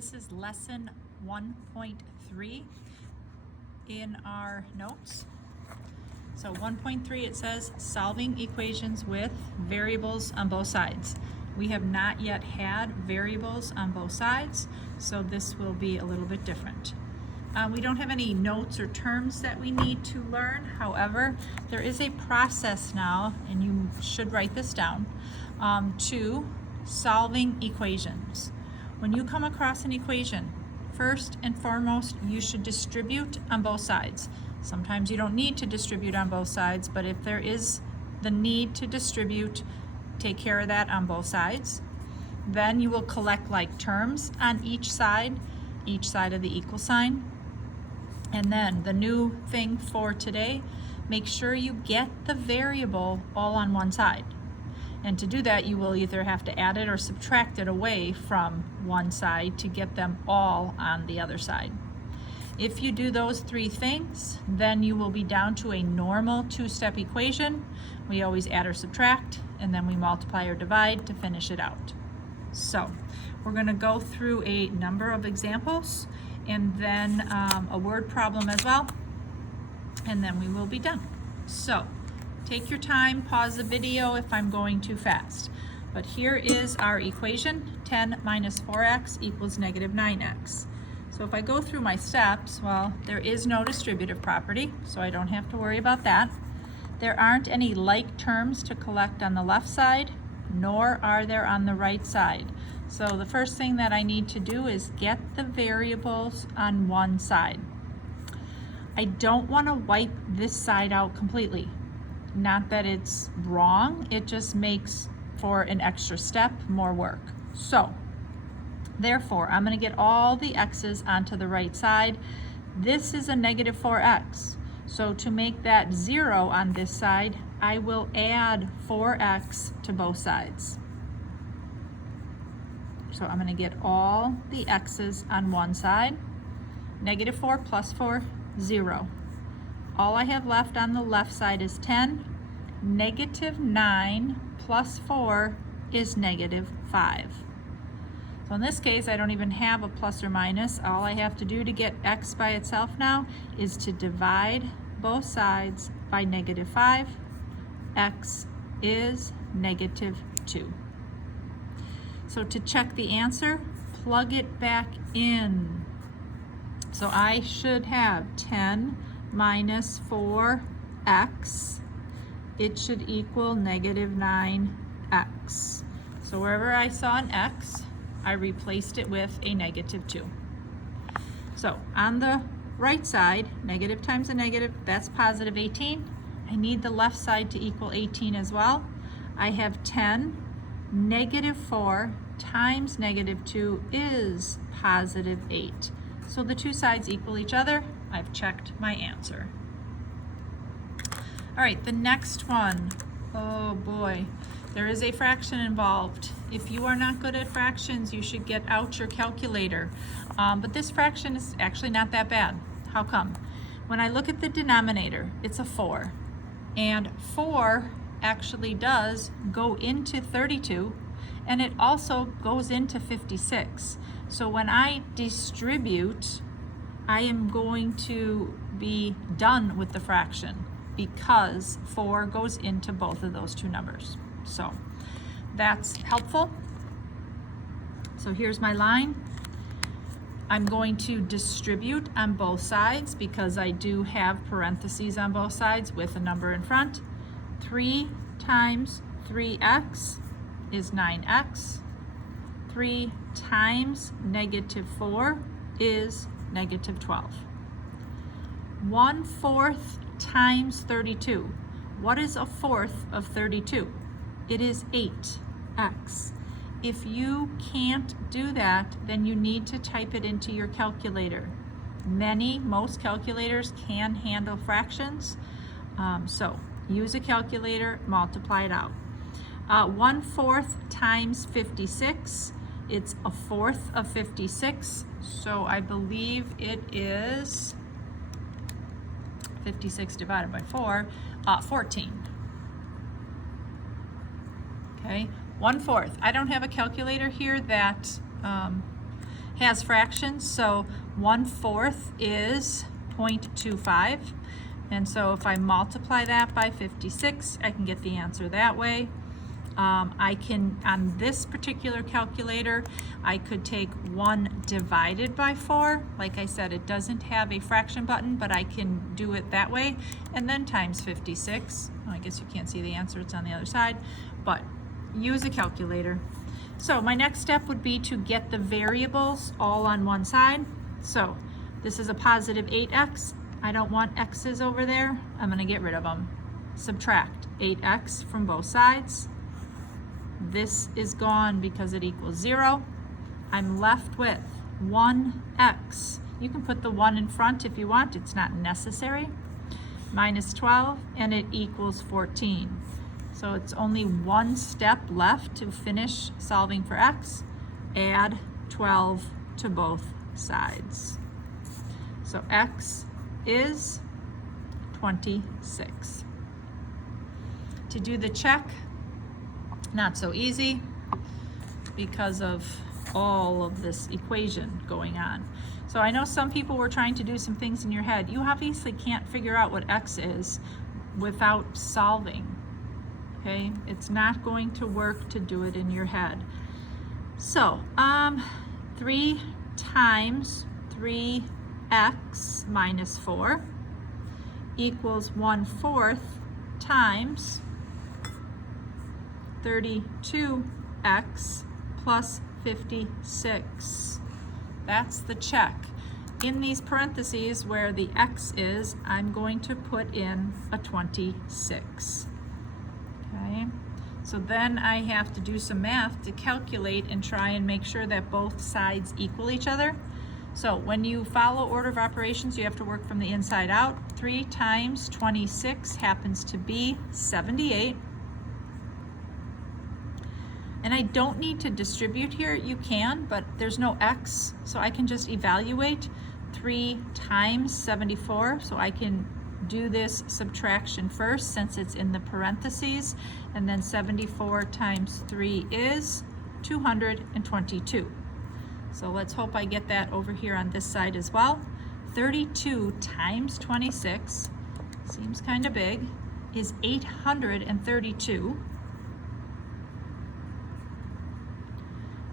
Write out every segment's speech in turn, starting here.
This is lesson 1.3 in our notes. So 1.3, it says solving equations with variables on both sides. We have not yet had variables on both sides, so this will be a little bit different. We don't have any notes or terms that we need to learn. However, there is a process now, and you should write this down, to solving equations. When you come across an equation, first and foremost, you should distribute on both sides. Sometimes you don't need to distribute on both sides, but if there is the need to distribute, take care of that on both sides. Then you will collect like terms on each side of the equal sign. And then the new thing for today, make sure you get the variable all on one side. And to do that, you will either have to add it or subtract it away from one side to get them all on the other side. If you do those three things, then you will be down to a normal two-step equation. We always add or subtract, and then we multiply or divide to finish it out. So we're going to go through a number of examples and then a word problem as well, and then we will be done. So take your time, pause the video if I'm going too fast. But here is our equation, 10 minus 4x equals negative 9x. So if I go through my steps, well, there is no distributive property, so I don't have to worry about that. There aren't any like terms to collect on the left side, nor are there on the right side. So the first thing that I need to do is get the variables on one side. I don't want to wipe this side out completely. Not that it's wrong, it just makes for an extra step, more work. So therefore, I'm going to get all the x's onto the right side. This is a negative 4x. So to make that 0 on this side, I will add 4x to both sides. So I'm going to get all the x's on one side. Negative 4 plus 4, 0. All I have left on the left side is 10. Negative 9 plus 4 is negative 5. So in this case, I don't even have a plus or minus. All I have to do to get x by itself now is to divide both sides by negative 5. X is negative 2. So to check the answer, plug it back in. So I should have 10 minus 4x. It should equal negative 9x. So wherever I saw an x, I replaced it with a negative 2. So on the right side, negative times a negative, that's positive 18. I need the left side to equal 18 as well. I have 10. Negative 4 times negative 2 is positive 8. So the two sides equal each other. I've checked my answer. All right, the next one. Oh boy, there is a fraction involved. If you are not good at fractions, you should get out your calculator. But this fraction is actually not that bad. How come? When I look at the denominator, it's a 4. And 4 actually does go into 32, and it also goes into 56. So when I distribute, I am going to be done with the fraction because 4 goes into both of those two numbers. So that's helpful. So here's my line. I'm going to distribute on both sides because I do have parentheses on both sides with a number in front. 3 times 3x is 9x. 3 times negative 4 is negative 12. 1/4 times 32. What is a fourth of 32? It is 8x. If you can't do that, then you need to type it into your calculator. Most calculators can handle fractions, so use a calculator, multiply it out. 1/4 times 56, it's a fourth of 56, so I believe it is 56 divided by 4, 14. Okay, 1/4. I don't have a calculator here that has fractions, so 1/4 is 0.25. And so if I multiply that by 56, I can get the answer that way. I can, on this particular calculator, I could take 1 divided by 4. Like I said, it doesn't have a fraction button, but I can do it that way, and then times 56. Oh, I guess you can't see the answer, it's on the other side, but use a calculator. So my next step would be to get the variables all on one side. So this is a positive 8x. I don't want x's over there. I'm going to get rid of them. Subtract 8x from both sides. This is gone because it equals 0. I'm left with 1x. You can put the 1 in front if you want. It's not necessary. Minus 12, and it equals 14. So it's only one step left to finish solving for x. Add 12 to both sides. So x is 26. To do the check, not so easy because of all of this equation going on. So I know some people were trying to do some things in your head. You obviously can't figure out what x is without solving. Okay, it's not going to work to do it in your head. So 3 times 3x minus 4 equals 1/4 times 32x plus 56. That's the check. In these parentheses where the x is, I'm going to put in a 26. Okay, so then I have to do some math to calculate and try and make sure that both sides equal each other. So when you follow order of operations, you have to work from the inside out. 3 times 26 happens to be 78. And I don't need to distribute here. You can, but there's no x, so I can just evaluate 3 times 74. So I can do this subtraction first since it's in the parentheses, and then 74 times 3 is 222. So let's hope I get that over here on this side as well. 32 times 26, seems kind of big, is 832.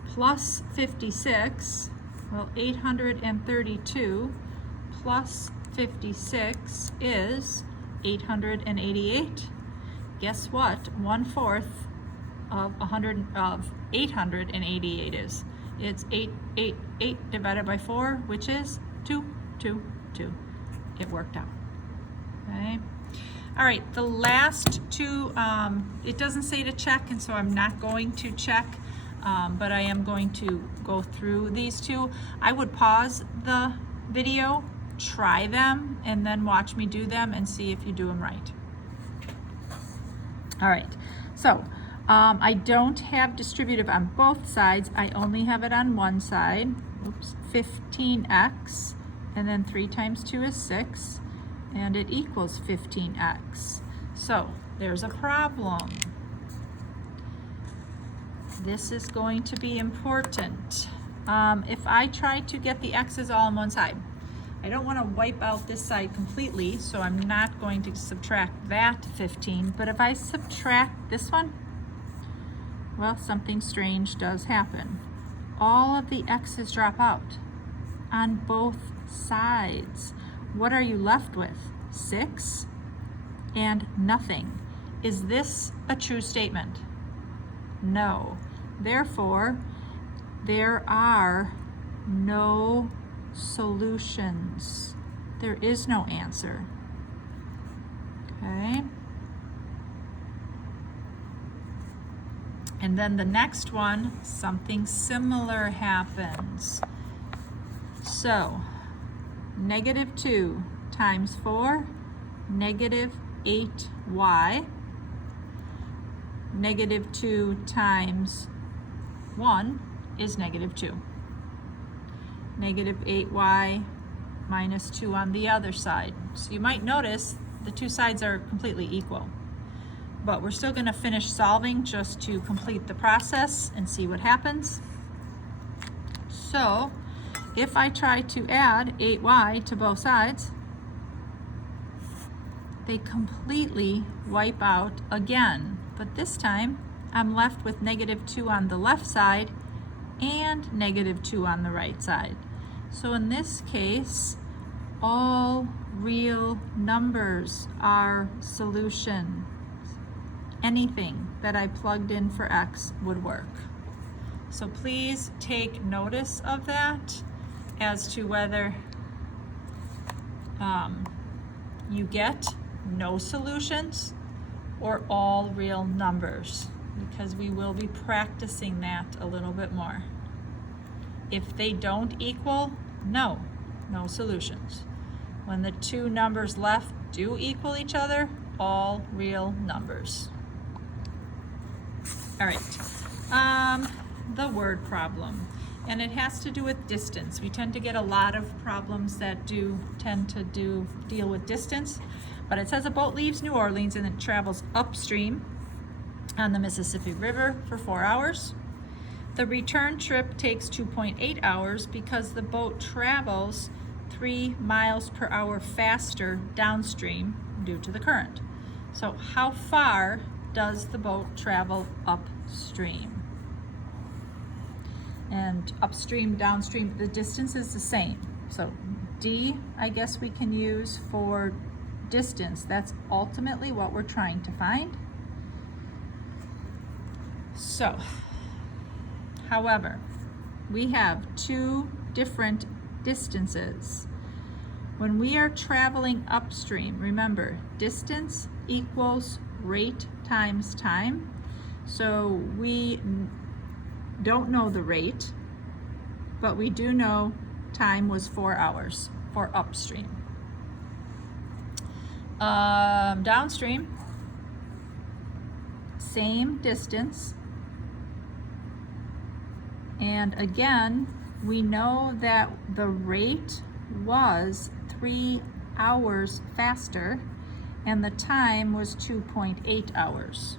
Plus 56, well, 832 plus 56 is 888. Guess what? 1/4 of 888 is. It's 888 divided by 4, which is 2, 2, 2. It worked out. Okay. All right, the last two, it doesn't say to check, and so I'm not going to check. But I am going to go through these two. I would pause the video, try them, and then watch me do them and see if you do them right. All right, so I don't have distributive on both sides. I only have it on one side. Oops, 15x, and then 3 times 2 is 6, and it equals 15x. So there's a problem. This is going to be important. If I try to get the x's all on one side, I don't want to wipe out this side completely, so I'm not going to subtract that 15. But if I subtract this one, well, something strange does happen. All of the x's drop out on both sides. What are you left with? 6 and nothing. Is this a true statement? No. Therefore, there are no solutions. There is no answer. Okay? And then the next one, something similar happens. So, -2 times 4, -8y. -2 times 1 is -2. -8y minus 2 on the other side. So you might notice the two sides are completely equal. But we're still going to finish solving just to complete the process and see what happens. So if I try to add 8y to both sides, they completely wipe out again. But this time, I'm left with -2 on the left side and -2 on the right side. So in this case, all real numbers are solutions. Anything that I plugged in for x would work. So please take notice of that as to whether you get no solutions or all real numbers, because we will be practicing that a little bit more. If they don't equal, no solutions. When the two numbers left do equal each other, all real numbers. All right, the word problem, and it has to do with distance. We tend to get a lot of problems that tend to deal with distance, but it says a boat leaves New Orleans and it travels upstream on the Mississippi River for 4 hours. The return trip takes 2.8 hours because the boat travels 3 miles per hour faster downstream due to the current. So how far does the boat travel upstream? And upstream, downstream, the distance is the same. So D, I guess we can use for distance. That's ultimately what we're trying to find. So, however, we have two different distances. When we are traveling upstream, remember, distance equals rate times time. So we don't know the rate, but we do know time was 4 hours for upstream. Downstream, same distance. And again, we know that the rate was 3 hours faster and the time was 2.8 hours.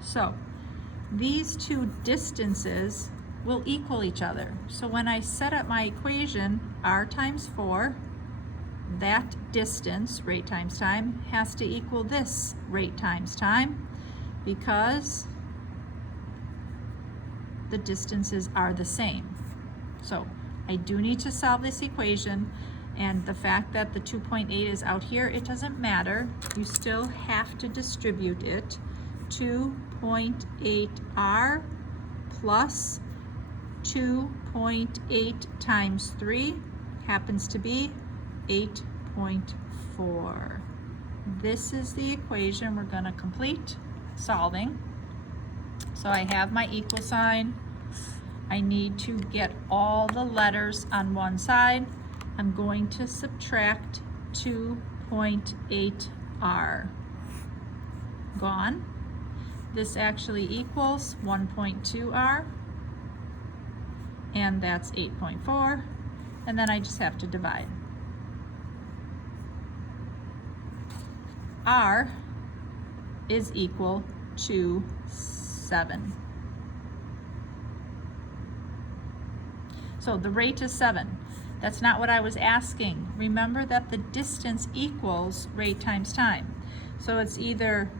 So these two distances will equal each other. So when I set up my equation, r times 4, that distance, rate times time, has to equal this rate times time because the distances are the same. So I do need to solve this equation, and the fact that the 2.8 is out here, it doesn't matter. You still have to distribute it. 2.8r plus 2.8 times 3 happens to be 8.4. This is the equation we're going to complete solving. So I have my equal sign. I need to get all the letters on one side. I'm going to subtract 2.8r. Gone. This actually equals 1.2r, and that's 8.4, and then I just have to divide. R is equal to 7. So the rate is 7. That's not what I was asking. Remember that the distance equals rate times time. So it's either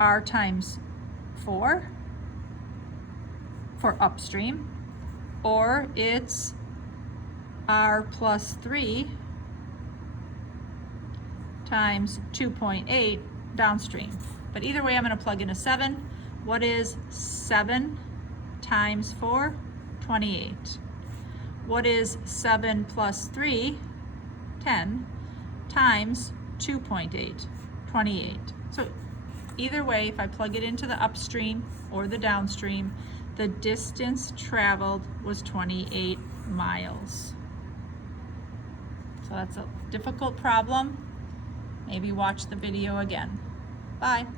r times 4 for upstream, or it's r plus 3 times 2.8 downstream. But either way, I'm going to plug in a 7. What is 7 times 4? 28. What is 7 plus 3? 10 times 2.8? 28. So either way, if I plug it into the upstream or the downstream, the distance traveled was 28 miles. So that's a difficult problem. Maybe watch the video again. Bye.